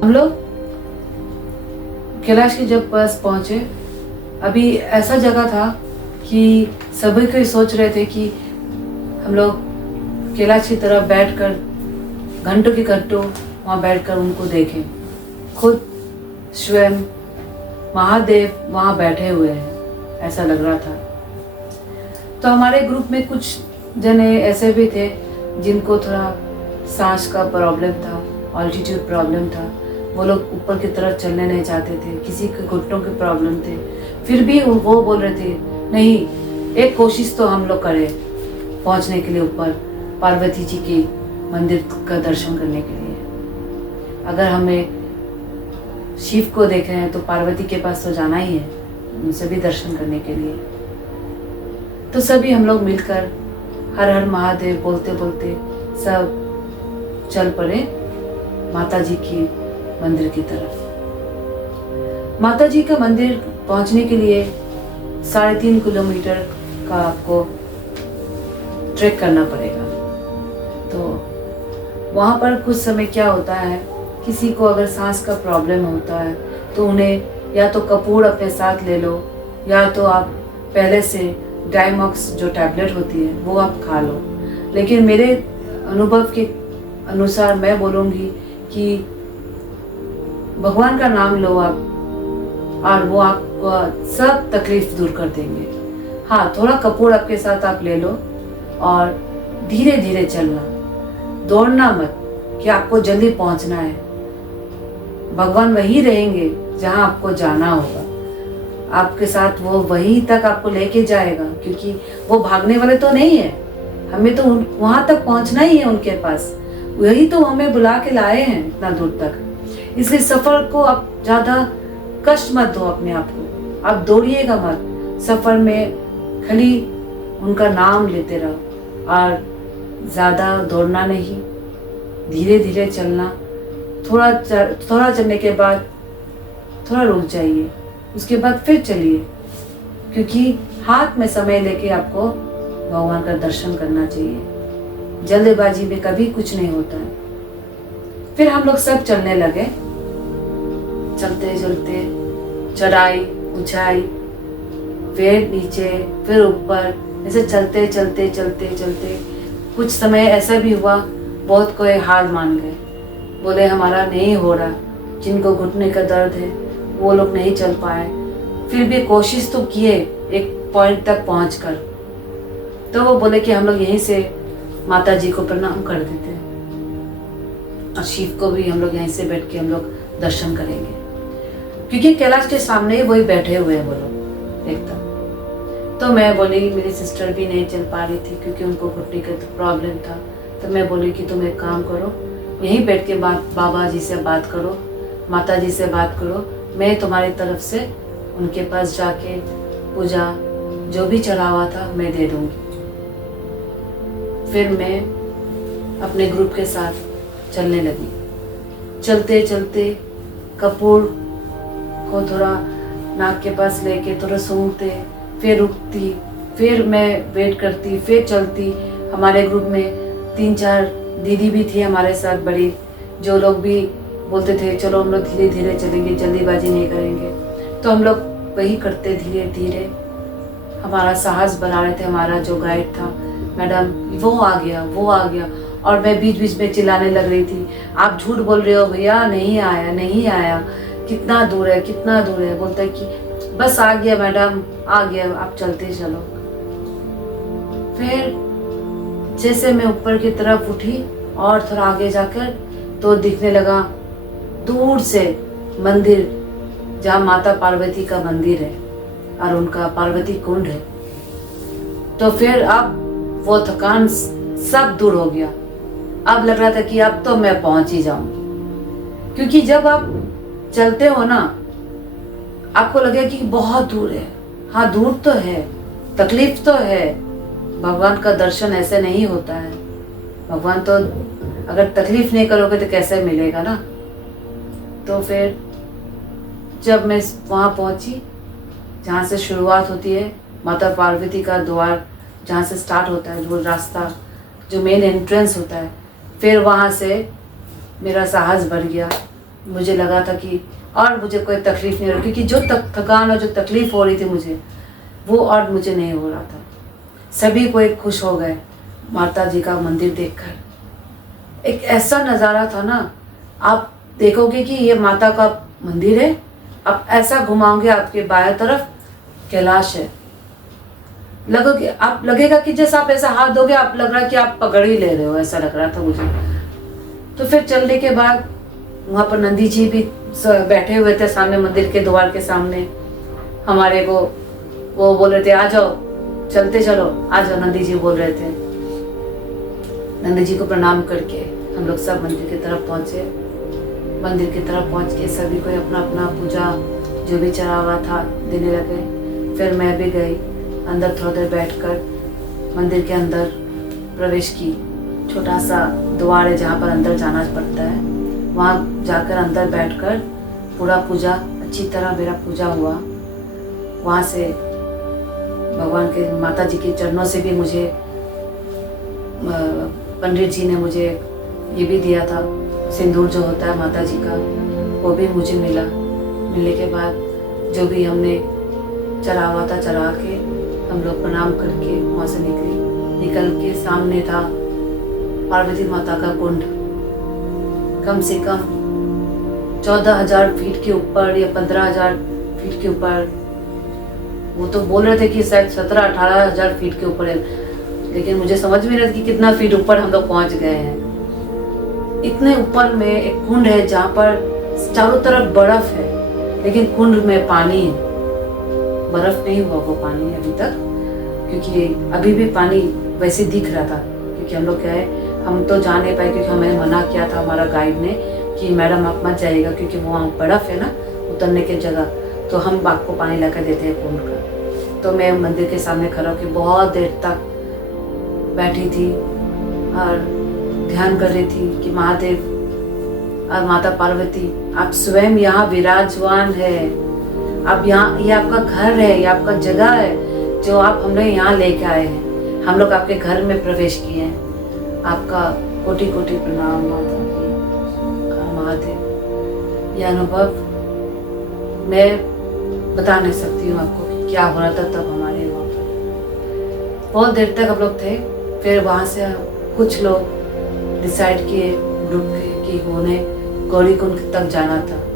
हम लोग कैलाश के जब पास पहुंचे, अभी ऐसा जगह था कि सभी कोई सोच रहे थे कि हम लोग कैलाश की तरफ बैठकर घंटों के घंटों वहाँ बैठकर उनको देखें। खुद स्वयं महादेव वहाँ बैठे हुए हैं, ऐसा लग रहा था। तो हमारे ग्रुप में कुछ जने ऐसे भी थे जिनको थोड़ा सांस का प्रॉब्लम था, ऑल्टीट्यूड प्रॉब्लम था। वो लोग ऊपर की तरफ चलने नहीं चाहते थे, किसी के घुटनों के प्रॉब्लम थे। फिर भी वो बोल रहे थे नहीं, एक कोशिश तो हम लोग करें पहुंचने के लिए ऊपर, पार्वती जी के मंदिर का दर्शन करने के लिए। अगर हमें शिव को देख रहे हैं तो पार्वती के पास तो जाना ही है, उनसे भी दर्शन करने के लिए। तो सभी हम लोग मिलकर हर हर महादेव बोलते बोलते सब चल पड़े माता जी की मंदिर की तरफ। माता जी का मंदिर पहुंचने के लिए 3.5 किलोमीटर का आपको ट्रैक करना पड़ेगा। तो वहाँ पर कुछ समय क्या होता है, किसी को अगर सांस का प्रॉब्लम होता है तो उन्हें या तो कपूर अपने साथ ले लो, या तो आप पहले से डायमॉक्स जो टैबलेट होती है वो आप खा लो। लेकिन मेरे अनुभव के अनुसार मैं बोलूँगी कि भगवान का नाम लो आप, और वो आपको सब तकलीफ दूर कर देंगे। हाँ, थोड़ा कपूर आपके साथ आप ले लो और धीरे धीरे चलना, दौड़ना मत कि आपको जल्दी पहुंचना है। भगवान वही रहेंगे जहां आपको जाना होगा, आपके साथ वो वहीं तक आपको लेके जाएगा, क्योंकि वो भागने वाले तो नहीं है। हमें तो वहां तक पहुंचना ही है उनके पास, वही तो हमें बुला के लाए हैं इतना दूर तक। इसलिए सफर को आप ज्यादा कष्ट मत दो अपने आप को, आप दौड़िएगा मत। सफर में खाली उनका नाम लेते रहो और ज्यादा दौड़ना नहीं, धीरे धीरे चलना। थोड़ा चलने के बाद थोड़ा रुक जाइए, उसके बाद फिर चलिए, क्योंकि हाथ में समय लेके आपको भगवान का दर्शन करना चाहिए। जल्दबाजी में कभी कुछ नहीं होता है। फिर हम लोग सब चलने लगे, चलते चलते चढ़ाई ऊंचाई, फिर नीचे, फिर ऊपर, ऐसे चलते चलते चलते चलते कुछ समय ऐसा भी हुआ बहुत कोई हार मान गए, बोले हमारा नहीं हो रहा। जिनको घुटने का दर्द है वो लोग नहीं चल पाए। फिर भी कोशिश तो किए एक पॉइंट तक पहुंचकर। तो वो बोले कि हम लोग यहीं से माता जी को प्रणाम कर देते हैं और शिव को भी हम लोग यहीं से बैठ के हम लोग दर्शन करेंगे, क्योंकि कैलाश के सामने ही वही बैठे हुए हैं वो लोग एकदम। तो मैं बोली, मेरी सिस्टर भी नहीं चल पा रही थी क्योंकि उनको घुटने का प्रॉब्लम था। तो मैं बोली कि तुम एक काम करो, यहीं बैठ के बाबा जी से बात करो, माता जी से बात करो, मैं तुम्हारी तरफ से उनके पास जाके पूजा जो भी चढ़ा हुआ था मैं दे दूंगी। फिर मैं अपने ग्रुप के साथ चलने लगी। चलते चलते कपूर को थोड़ा नाक के पास लेके थोड़ा सूंघते, फिर रुकती, फिर मैं वेट करती, फिर चलती। हमारे ग्रुप में 3-4 दीदी भी थी हमारे साथ बड़ी, जो लोग भी बोलते थे चलो हम लोग धीरे धीरे चलेंगे, जल्दीबाजी नहीं करेंगे। तो हम लोग वही करते धीरे धीरे, हमारा साहस बढ़ा रहे थे। हमारा जो गाइड था, मैडम वो आ गया वो आ गया, और मैं बीच बीच में चिल्लाने लग रही थी, आप झूठ बोल रहे हो भैया, नहीं आया नहीं आया, कितना दूर है कितना दूर है। बोलता है कि बस आ गया मैडम आ गया, आप चलते चलो। फिर जैसे मैं ऊपर की तरफ उठी और थोड़ा आगे जाकर तो दिखने लगा दूर से मंदिर, जहाँ माता पार्वती का मंदिर है और उनका पार्वती कुंड है। तो फिर अब वो थकान सब दूर हो गया। अब लग रहा था कि अब तो मैं पहुंच ही जाऊंगी, क्योंकि जब आप चलते हो ना आपको लगेगा कि बहुत दूर है। हाँ दूर तो है, तकलीफ तो है, भगवान का दर्शन ऐसे नहीं होता है। भगवान तो अगर तकलीफ नहीं करोगे तो कैसे मिलेगा ना। तो फिर जब मैं वहाँ पहुँची जहाँ से शुरुआत होती है, माता पार्वती का द्वार जहाँ से स्टार्ट होता है, वो रास्ता जो मेन एंट्रेंस होता है, फिर वहाँ से मेरा साहस बढ़ गया मुझे लगा था कि और मुझे कोई तकलीफ़ नहीं हो रही, क्योंकि जो थकान और जो तकलीफ़ हो रही थी मुझे, वो और मुझे नहीं हो रहा था। सभी कोई खुश हो गए माता जी का मंदिर देखकर। एक ऐसा नज़ारा था ना, आप देखोगे कि ये माता का मंदिर है, आप ऐसा घुमाओगे आपके बाएं तरफ कैलाश है, लगोगे आप, लगेगा कि जैसे आप ऐसा हाथ दोगे आप लग रहा है कि आप पगड़ी ले रहे हो, ऐसा लग रहा था मुझे। तो फिर चलने के बाद वहाँ पर नंदी जी भी बैठे हुए थे सामने मंदिर के द्वार के सामने। हमारे को वो बोल रहे थे आ जाओ, चलते चलो, आ जाओ, नंदी जी बोल रहे थे। नंदी जी को प्रणाम करके हम लोग सब मंदिर की तरफ पहुँचे। मंदिर की तरफ पहुँच के सभी को अपना अपना पूजा जो भी चढ़ा हुआ था देने लगे। फिर मैं भी गई अंदर, थोड़ा देर बैठकर मंदिर के अंदर प्रवेश की। छोटा सा द्वार है जहाँ पर अंदर जाना पड़ता है, वहाँ जाकर अंदर बैठकर पूरा पूजा अच्छी तरह मेरा पूजा हुआ। वहाँ से भगवान के माता जी के चरणों से भी मुझे पंडित जी ने मुझे ये भी दिया था, सिंदूर जो होता है माता जी का, वो भी मुझे मिला। मिलने के बाद जो भी हमने चढ़ावा था चढ़ा के हम लोग प्रणाम करके वहाँ से निकल के सामने था पार्वती माता का कुंड। कम से कम 14,000 फीट के ऊपर या 15,000 फीट के ऊपर, वो तो बोल रहे थे कि शायद 17-18,000 फीट के ऊपर है, लेकिन मुझे समझ में नहीं आता कि कितना फीट ऊपर हम लोग पहुँच गए हैं। इतने ऊपर में एक कुंड है जहाँ पर चारों तरफ बर्फ है, लेकिन कुंड में पानी है। बर्फ नहीं हुआ वो पानी अभी तक, क्योंकि अभी भी पानी वैसे दिख रहा था। क्योंकि हम लोग क्या है, हम तो जा नहीं पाए क्योंकि हमें मना किया था हमारा गाइड ने कि मैडम आप मत जाइएगा, क्योंकि वहाँ बर्फ है ना उतरने की जगह, तो हम आपको पानी ला कर देते हैं कुंड का। तो मैं मंदिर के सामने खड़ा होकर बहुत देर तक बैठी थी और ध्यान कर रही थी कि महादेव और माता पार्वती आप स्वयं यहाँ विराजमान है। अब यहाँ ये आपका घर है, ये आपका जगह है जो आप हम लोग यहाँ लेके आए हैं। हम लोग आपके घर में प्रवेश किए हैं। आपका कोटि कोटि प्रणाम माता जी, महादेव। यह अनुभव मैं बता नहीं सकती हूँ आपको कि क्या हो रहा था तब हमारे वहाँ पर। बहुत देर तक हम लोग थे। फिर वहाँ से कुछ लोग डिसाइड किए ग्रुप के कि उन्हें गौरीकुंड तक जाना था।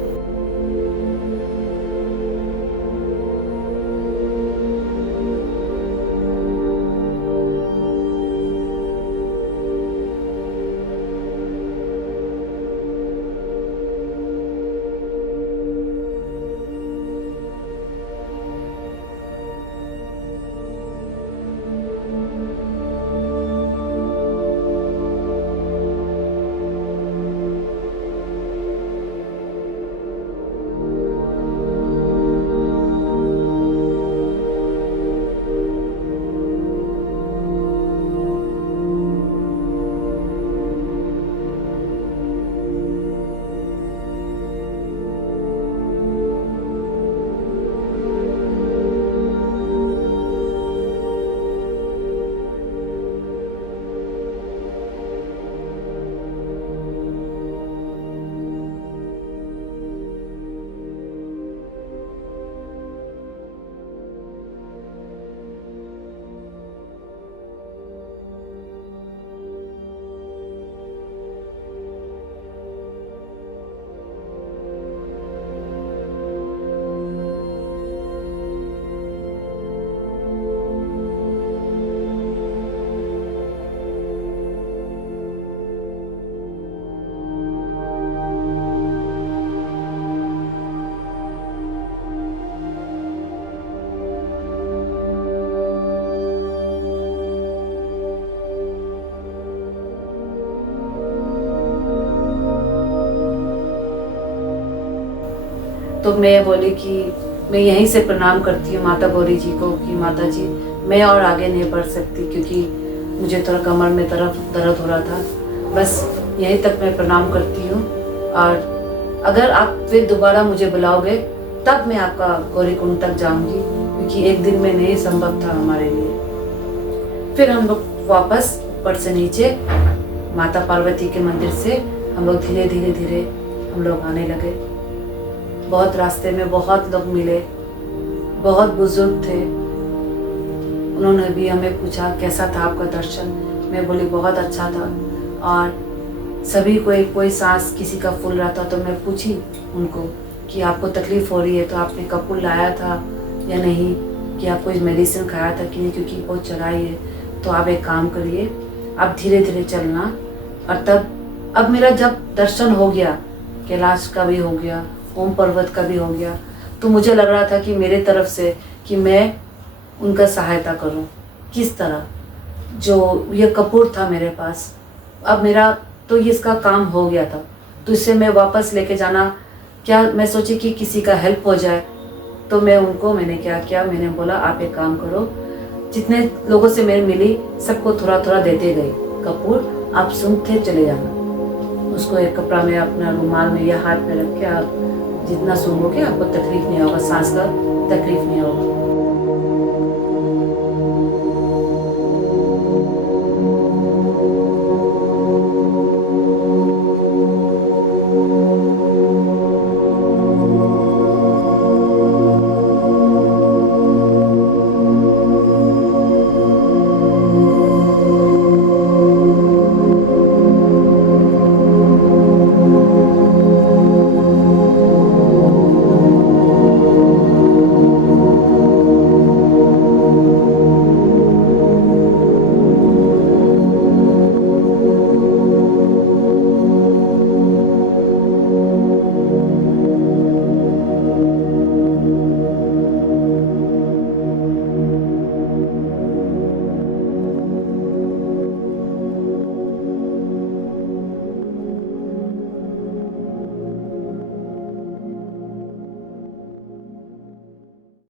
तो मैं बोली कि मैं यहीं से प्रणाम करती हूँ माता गौरी जी को कि माता जी मैं और आगे नहीं बढ़ सकती, क्योंकि मुझे थोड़ा कमर में तरफ दर्द हो रहा था। बस यहीं तक मैं प्रणाम करती हूँ, और अगर आप फिर दोबारा मुझे बुलाओगे तब मैं आपका गौरीकुंड तक जाऊँगी, क्योंकि एक दिन में नहीं संभव था हमारे लिए। फिर हम लोग वापस ऊपर से नीचे माता पार्वती के मंदिर से हम लोग धीरे धीरे हम लोग आने लगे। बहुत रास्ते में बहुत लोग मिले, बहुत बुजुर्ग थे। उन्होंने भी हमें पूछा कैसा था आपका दर्शन। मैं बोली बहुत अच्छा था। और सभी को कोई सांस किसी का फूल रहा था तो मैं पूछी उनको कि आपको तकलीफ़ हो रही है तो आपने कपूर लाया था या नहीं, कि आप कोई मेडिसिन खाया था कि नहीं, क्योंकि बहुत चढ़ाई है। तो आप एक काम करिए, आप धीरे धीरे चलना। और तब अब मेरा जब दर्शन हो गया, कैलाश का भी हो गया, ओम पर्वत का भी हो गया, तो मुझे लग रहा था कि मेरे तरफ से कि मैं उनका सहायता करूं। किस तरह, जो ये कपूर था मेरे पास, अब मेरा तो ये इसका काम हो गया था, तो इसे मैं वापस लेके जाना, क्या मैं सोची कि किसी का हेल्प हो जाए। तो मैंने क्या किया, मैंने बोला आप एक काम करो, जितने लोगों से मैं मिली सबको थोड़ा थोड़ा देते गए कपूर, आप सूंघते चले जाना। उसको एक कपड़ा में, अपना रुमाल में या हाथ में रख के आप जितना सूंघोगे आपको तकलीफ नहीं होगा, सांस का तकलीफ नहीं होगा।